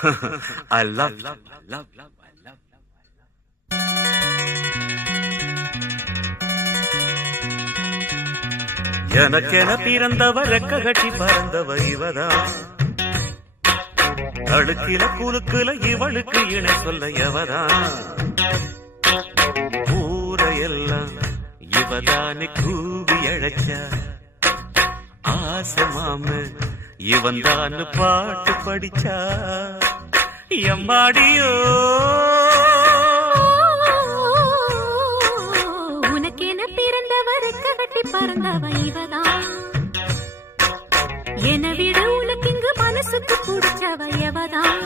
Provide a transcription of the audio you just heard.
I love, love, love, love, I love. எனக்கென பிறந்தவ ரெக்க கட்டி பறந்தவ இவதான் அழுக்கில குலுக்குல இவளுக்கு இணை சொல்ல எவதான் ஊரையெல்லாம் இவதானே கூவி அழைச்சா ஆசை மாம இவன் தான் பாட்டு படிச்சா எம்மாடியோ உனக்கென பிறந்தவருக்கு கட்டி பறந்தவ இவதான் என விட உனக்கு இங்கு மனசுக்கு பிடிச்சவ எவதான்